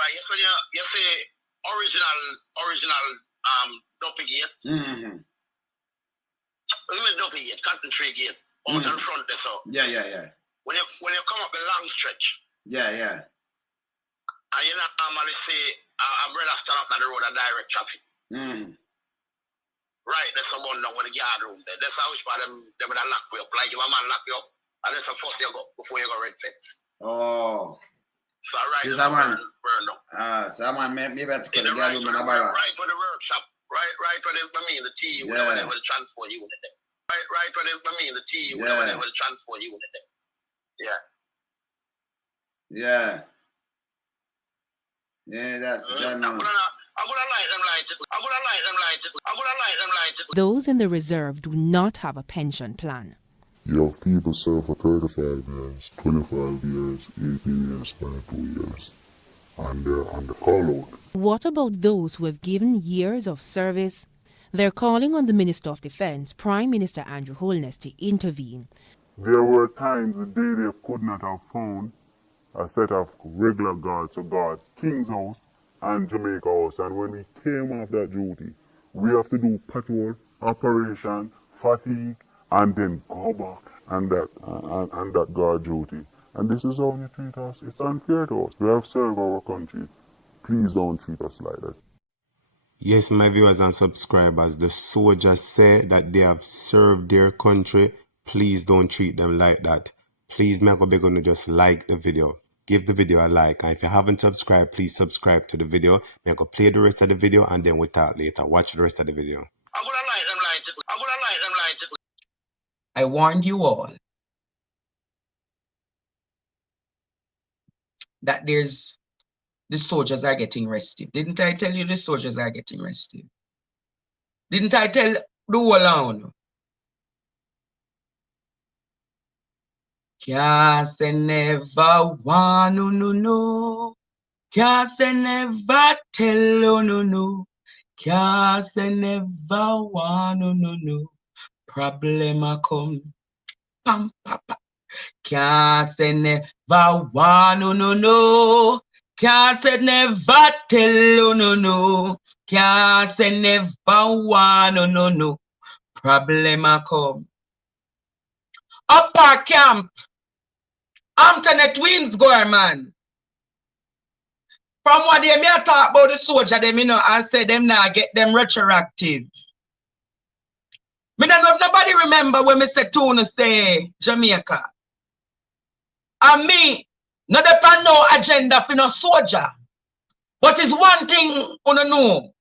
right. Yes, when you say original Duffy Gate. Mm-hmm. We mean Duffy Gate, Cotton Tree Gate, out in front there. So yeah. When you come up the long stretch. Yeah. And you normally say a brother stand up on the road and direct traffic. Mm-hmm. Right, that's a one down with the guard room there. That's how which part them would lock you up. Like if a man lock you up, and that's the first you go before you go red fence. Oh. So right, so that man burn up. So that man maybe have to put the right guard room in a barracks. Right for the workshop. Right for the the TU whatever the transport unit there. Right for the the TU whatever the transport unit there. Yeah. That John. I'm gonna light them lights. I'm gonna light them lights. I'm gonna light them lights. Those in the reserve do not have a pension plan. You have people serve for 35 years, 25 years, 18 years, 22 years, and they're on the call out. What about those who have given years of service? They're calling on the Minister of Defense, Prime Minister Andrew Holness, to intervene. There were times the JDF could not have found a set of regular guards to guard King's House and Jamaica House, and when we came off that duty, we have to do patrol, operation, fatigue, and then go back and that guard duty. And this is how you treat us. It's unfair to us. We have served our country. Please don't treat us like that. Yes, my viewers and subscribers, the soldiers say that they have served their country. Please don't treat them like that. Please, make a beg on to just like the video. Give the video a like, and if you haven't subscribed, please subscribe to the video. Make a play the rest of the video, and then we'll talk later. Watch the rest of the video. I'm gonna light them lights. I'm gonna light them lights. I warned you all that the soldiers are getting restive. Didn't I tell you the soldiers are getting restive? Didn't I tell the whole town? Can't say never want no. Can't say never tell no. Can't say never want no. Problem a come. Pam papa. Can't say never want no. Can't say never tell no. Can't say never want no. Problem a come. Upper camp. Internet wins go, man. From what they may talk about the soldier, them, and say them now get them retroactive. Me don't know if nobody remember when me say Tuna say Jamaica. And me, not depend no agenda for no soldier. But it's one thing you know.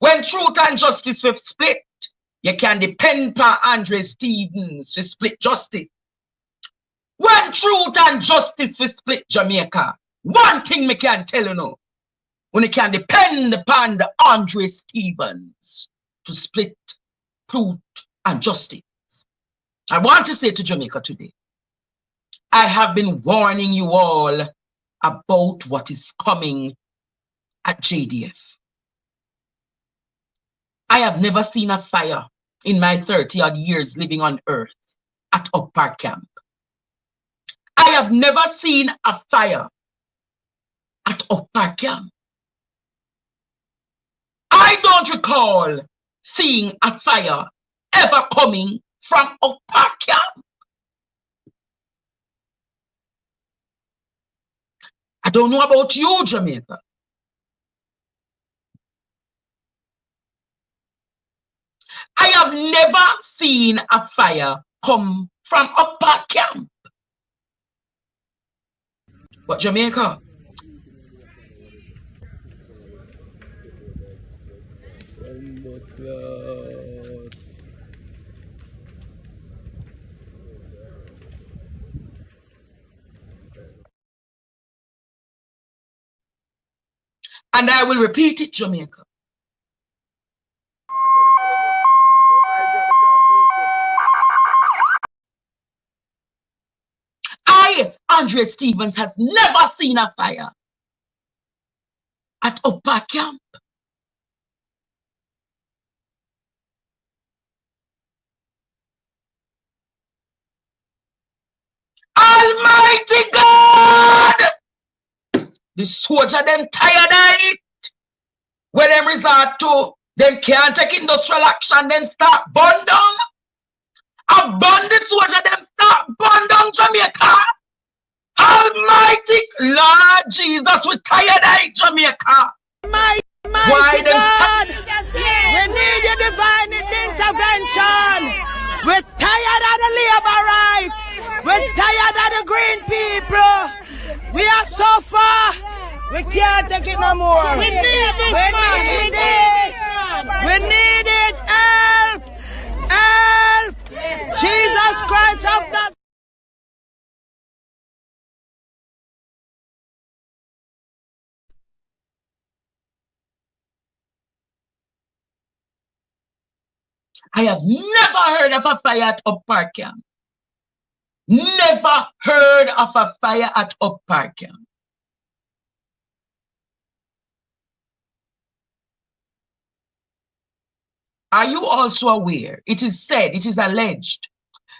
When truth and justice will split, you can depend on Andre Stevens to split justice. When truth and justice will split Jamaica, one thing me can tell you now, when you can depend upon the Andre Stevens to split truth and justice. I want to say to Jamaica today, I have been warning you all about what is coming at JDF. I have never seen a fire in my 30-odd years living on earth at Oak Park Camp. I have never seen a fire at Oak Park Camp. I don't recall seeing a fire ever coming from Oak Park Camp. I don't know about you, Jamaica. I have never seen a fire come from Oak Park Camp. But Jamaica, and I will repeat it, Jamaica. Andre Stevens, has never seen a fire at Oak Park Camp. Almighty God! The soldier them tired of it. When them resort to, them can't take industrial action, them start burn down. A bandit soldier them start burn down Jamaica. Almighty Lord Jesus, we tired of it, Jamaica. Why God, we need your divine intervention. We're tired of the labor right. We're tired of the green people. We are so far. We can't take it no more. We need this. We need it. Help! Help! Jesus Christ of the I have never heard of a fire at Up Park Camp. Never heard of a fire at Up Park Camp. Are you also aware? It is said, it is alleged,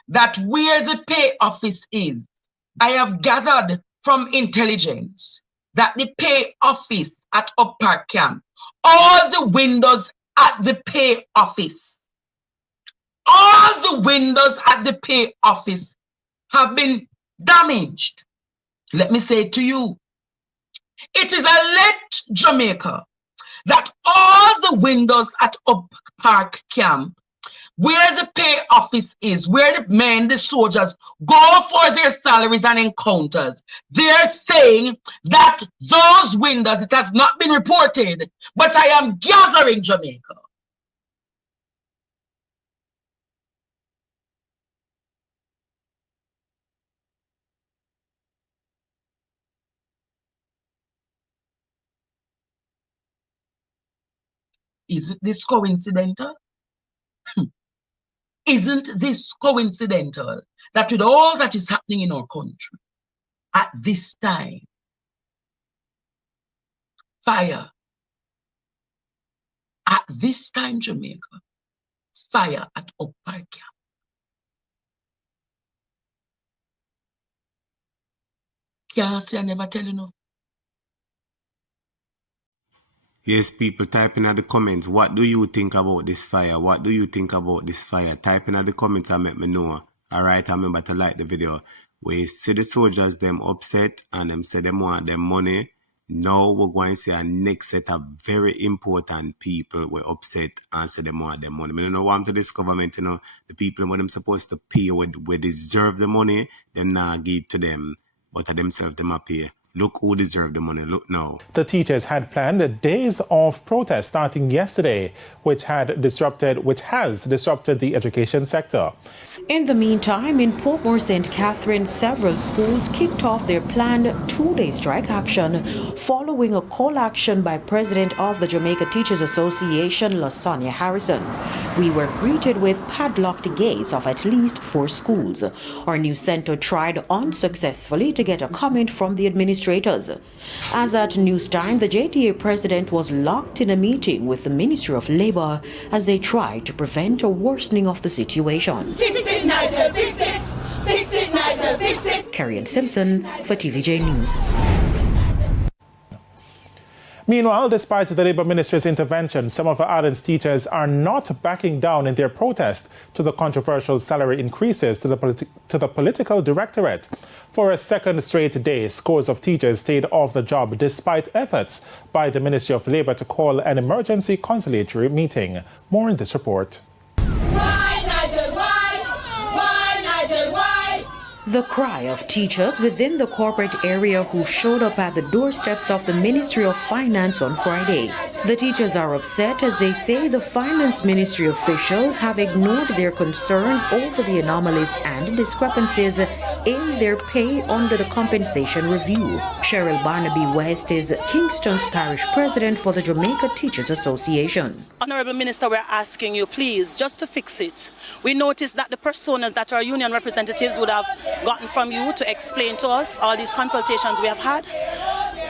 that where the pay office is, I have gathered from intelligence that the pay office at Up Park Camp, all the windows at the pay office, all the windows at the pay office have been damaged. Let me say to you, it is alleged, Jamaica, that all the windows at Up Park Camp, where the pay office is, where the men, the soldiers, go for their salaries and encounters, they're saying that those windows, it has not been reported, but I am gathering, Jamaica, isn't this coincidental? Isn't this coincidental that with all that is happening in our country at this time, fire, at this time, Jamaica, fire at Up Park Camp. Can't say I never tell you no. Yes, people, type in the comments. What do you think about this fire? What do you think about this fire? Type in the comments and let me know. Alright, remember to like the video. We see the soldiers, them upset, and them say them want them money. Now we're going to see a next set of very important people were upset and say them want them money. I don't know what to this government, you know. The people when them supposed to pay where deserve the money, them not give to them. But themselves them a pay. Look who deserve the money. Look now. The teachers had planned days of protest starting yesterday, which has disrupted the education sector. In the meantime, in Portmore St. Catherine, several schools kicked off their planned two-day strike action following a call action by President of the Jamaica Teachers Association, LaSonia Harrison. We were greeted with padlocked gates of at least 4 schools. Our news center tried unsuccessfully to get a comment from the administrators. As at news time, the JTA president was locked in a meeting with the Ministry of Labour as they tried to prevent a worsening of the situation. Fix it, Nigel, fix it! Fix it, Nigel, fix it! Carrie Simpson for TVJ News. Meanwhile, despite the Labour Ministry's intervention, some of the island's teachers are not backing down in their protest to the controversial salary increases to the political directorate. For a second straight day, scores of teachers stayed off the job despite efforts by the Ministry of Labour to call an emergency conciliatory meeting. More in this report. Why, Nigel, why? Why, Nigel, why? The cry of teachers within the corporate area who showed up at the doorsteps of the Ministry of Finance on Friday. The teachers are upset as they say the Finance Ministry officials have ignored their concerns over the anomalies and discrepancies in their pay under the compensation review. Cheryl Barnaby West is Kingston's parish president for the Jamaica Teachers Association. Honorable Minister, we're asking you, please, just to fix it. We noticed that the personas that our union representatives would have gotten from you to explain to us all these consultations we have had,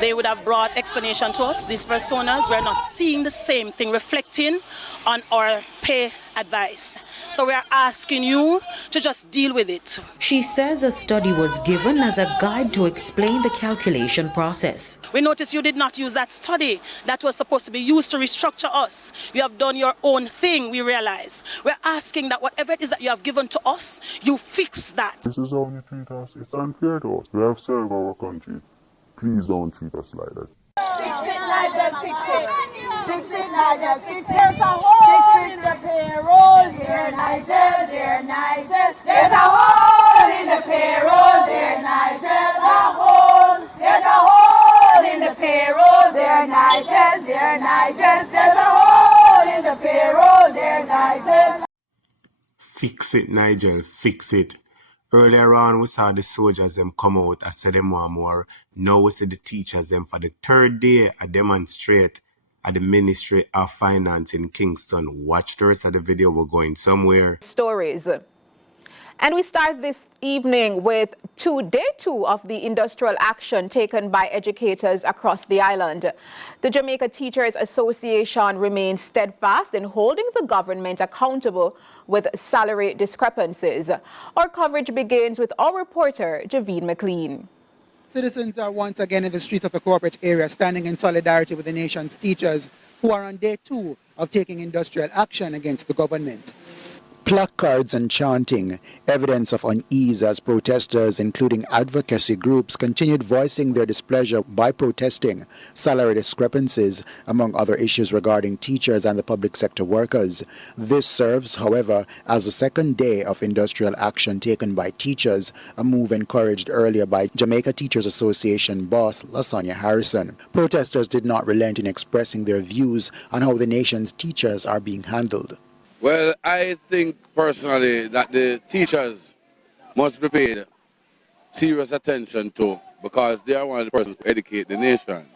they would have brought explanation to us. These personas were not seeing the same thing reflecting on our pay advice. So we are asking you to just deal with it. She says a study was given as a guide to explain the calculation process. We notice you did not use that study that was supposed to be used to restructure us. You have done your own thing, we realize. We're asking that whatever it is that you have given to us, you fix that. This is how you treat us. It's unfair to us. We have served our country. Please don't treat us like that. Fix it, Nigel, fix it. Fix it, Nigel, fix it. There's a hole in the payroll, dear Nigel, dear Nigel. There's a hole in the payroll, dear Nigel. There's a hole in the payroll, dear Nigel, dear Nigel. There's a hole in the payroll, dear Nigel. Fix it, Nigel, fix it. Earlier on, we saw the soldiers them come out and say them want more. Now we see the teachers them for the third day a demonstrate at the Ministry of Finance in Kingston. Watch the rest of the video. We're going somewhere. Stories. And we start this evening with day two of the industrial action taken by educators across the island. The Jamaica Teachers Association remains steadfast in holding the government accountable with salary discrepancies. Our coverage begins with our reporter, Javine McLean. Citizens are once again in the streets of the corporate area, standing in solidarity with the nation's teachers who are on day two of taking industrial action against the government. Placards and chanting, evidence of unease as protesters, including advocacy groups, continued voicing their displeasure by protesting salary discrepancies, among other issues regarding teachers and the public sector workers. This serves, however, as the second day of industrial action taken by teachers, a move encouraged earlier by Jamaica Teachers Association boss LaSonia Harrison. Protesters did not relent in expressing their views on how the nation's teachers are being handled. Well, I think personally that the teachers must be paid serious attention to, because they are one of the persons who educate the nation.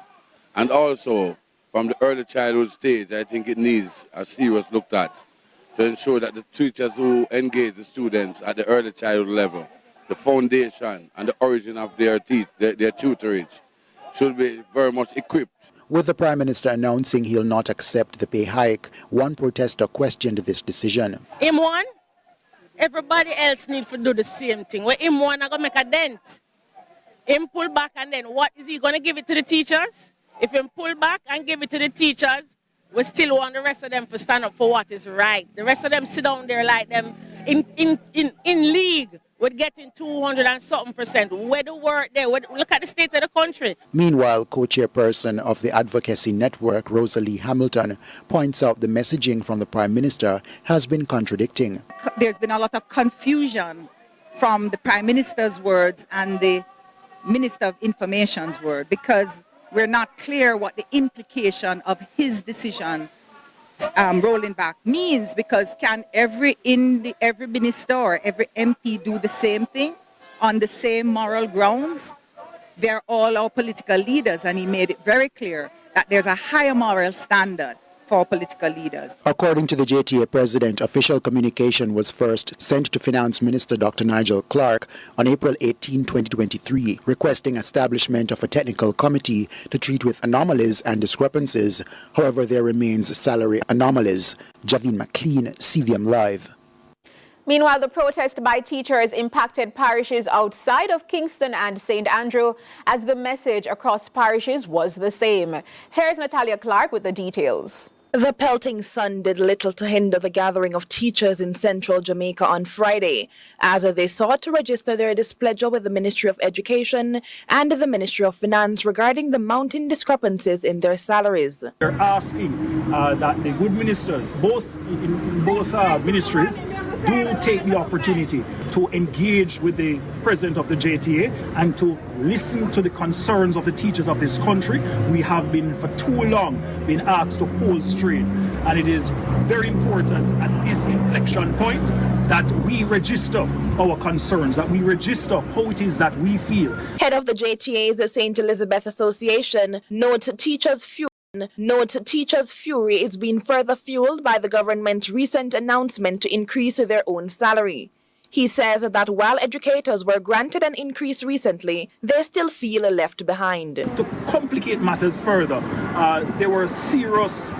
And also, from the early childhood stage, I think it needs a serious look at to ensure that the teachers who engage the students at the early childhood level, the foundation and the origin of their tutorage, should be very much equipped. With the Prime Minister announcing he'll not accept the pay hike, one protester questioned this decision. Him one, everybody else needs to do the same thing. When him one, I'm going to make a dent. Him pull back, and then what is he going to give it to the teachers? If him pull back and give it to the teachers, we still want the rest of them to stand up for what is right. The rest of them sit down there like them in league with getting 200 and something %. Where the work there? Look at the state of the country. Meanwhile, co-chairperson of the Advocacy Network, Rosalie Hamilton, points out the messaging from the Prime Minister has been contradicting. There's been a lot of confusion from the Prime Minister's words and the Minister of Information's word, because we're not clear what the implication of his decision rolling back means, because can every minister or every MP do the same thing on the same moral grounds? They're all our political leaders, and he made it very clear that there's a higher moral standard for political leaders. According to the JTA president, official communication was first sent to Finance Minister Dr. Nigel Clark on April 18, 2023, requesting establishment of a technical committee to treat with anomalies and discrepancies. However, there remains salary anomalies. Javine McLean, CVM Live. Meanwhile, the protest by teachers impacted parishes outside of Kingston and St. Andrew, as the message across parishes was the same. Here's Natalia Clark with the details. The pelting sun did little to hinder the gathering of teachers in central Jamaica on Friday, as they sought to register their displeasure with the Ministry of Education and the Ministry of Finance regarding the mounting discrepancies in their salaries. We're asking that the good ministers, in both ministries, do take the opportunity to engage with the president of the JTA and to listen to the concerns of the teachers of this country. We have been for too long been asked to hold straight, and it is very important at this inflection point that we register our concerns, that we register how it is that we feel. Head of the JTA's St. Elizabeth Association notes teachers' fury is being further fueled by the government's recent announcement to increase their own salary. He says that while educators were granted an increase recently, they still feel left behind. To complicate matters further, there were serious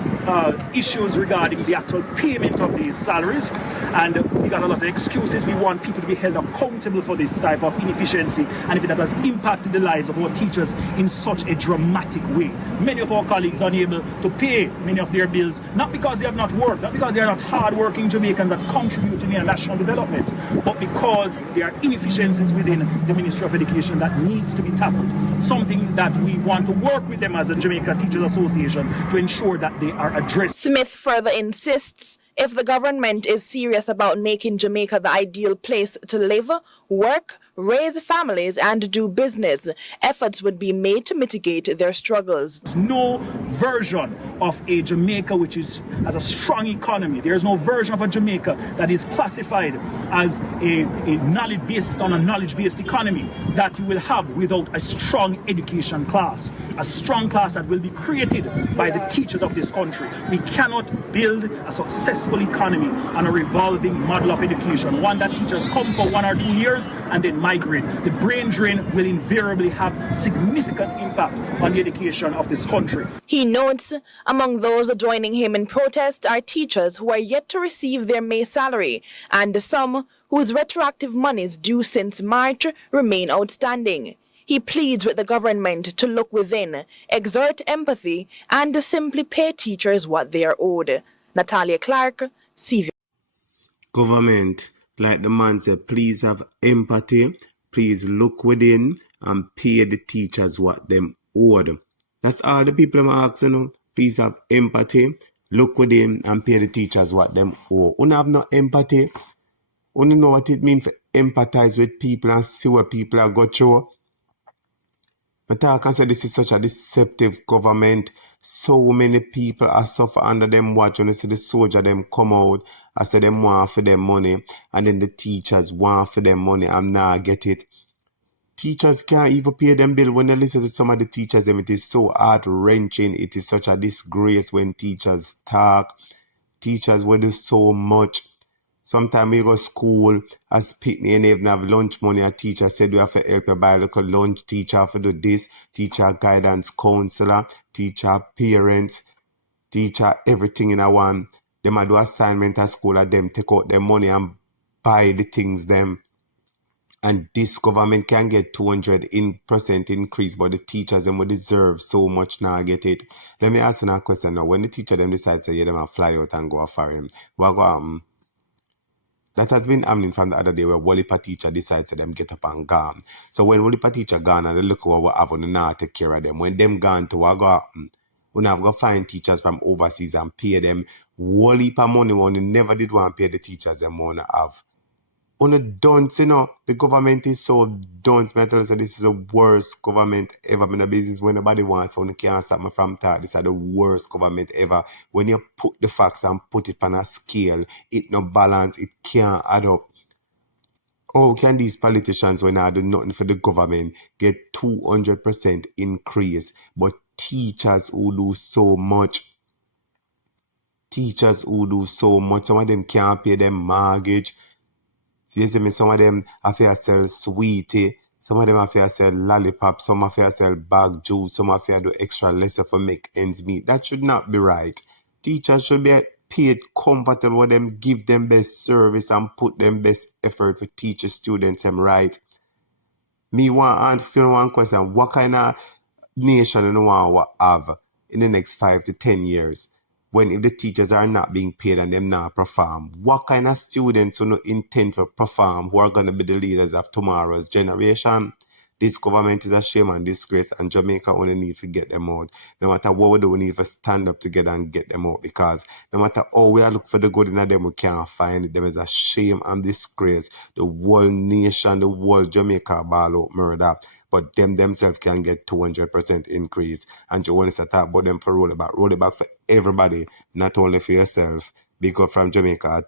issues regarding the actual payment of these salaries, and we got a lot of excuses. We want people to be held accountable for this type of inefficiency, and if that has impacted the lives of our teachers in such a dramatic way. Many of our colleagues are unable to pay many of their bills, not because they have not worked, not because they are not hard-working Jamaicans that contribute to their national development, but because there are inefficiencies within the Ministry of Education that needs to be tackled. Something that we want to work with them as a Jamaica Teachers Association to ensure that they are addressed. Smith further insists if the government is serious about making Jamaica the ideal place to live, work, raise families, and do business, efforts would be made to mitigate their struggles. There's no version of a Jamaica which has a strong economy. There is no version of a Jamaica that is classified as a knowledge-based economy that you will have without a strong education class, a strong class that will be created by the teachers of this country. We cannot build a successful economy on a revolving model of education, one that teachers come for 1 or 2 years and then migrate. The brain drain will invariably have significant impact on the education of this country. He notes among those joining him in protest are teachers who are yet to receive their May salary and some whose retroactive monies due since March remain outstanding. He pleads with the government to look within, exert empathy, and simply pay teachers what they are owed. Natalia Clark, CV. Government, like the man said, please have empathy, please look within and pay the teachers what them owed. That's all the people I'm asking you. Please have empathy, look within and pay the teachers what them owe. You have no empathy. You know what it means to empathize with people and see what people are going through. But I can say this is such a deceptive government. So many people are suffer under them watch. When you see the soldier them come out, I say them want for them money, and then the teachers want for them money and now get it. Teachers can't even pay them bill. When you listen to some of the teachers, it is so heart-wrenching. It is such a disgrace when teachers talk. Teachers will do so much. Sometimes we go to school as picnic and even have lunch money. A teacher said we have to help you buy a little lunch. Teacher have to do this. Teacher guidance counselor. Teacher parents. Teacher everything in a one. They might do assignment at school at them. Take out their money and buy the things them. And this government can get 200% increase, but the teachers them will deserve so much now get it. Let me ask you a question now. When the teacher them decide to say, yeah, them fly out and go for him, what go that has been happening from the other day where Walipa teacher decides to them get up and gone. So when Walipa teacher gone and they look what we have on the now take care of them. When them gone to what go happen? We have to find teachers from overseas and pay them Walipa money when they never did want to pay the teachers them want to have. On a dunce, you know, the government is so dunce. I tell you, this is the worst government ever. In a business when nobody wants, so you can't stop me from talking. This is the worst government ever. When you put the facts and put it on a scale, it no balance, it can't add up. How can these politicians, when I do nothing for the government, get 200% increase, but teachers who do so much? Teachers who do so much, some of them can't pay them mortgage. See, some of them have to sell sweetie, some of them have to sell lollipop, some have to sell bag juice, some have to do extra lesson for make ends meet. That should not be right. Teachers should be paid comfortable, them give them best service and put them best effort for teach students them right. Me want to answer one question. What kind of nation you want to have in the next 5 to 10 years? When if the teachers are not being paid and them not perform, what kind of students who no intend to perform who are going to be the leaders of tomorrow's generation? This government is a shame and disgrace, and Jamaica only need to get them out. No matter what we do, we need to stand up together and get them out, because no matter how we are looking for the good in them, we can't find it. Them is a shame and disgrace. The whole nation, the whole Jamaica ball out murder. But them themselves can get 200% increase. And you want to talk about them for roll it back for everybody, not only for yourself. Big up from Jamaica.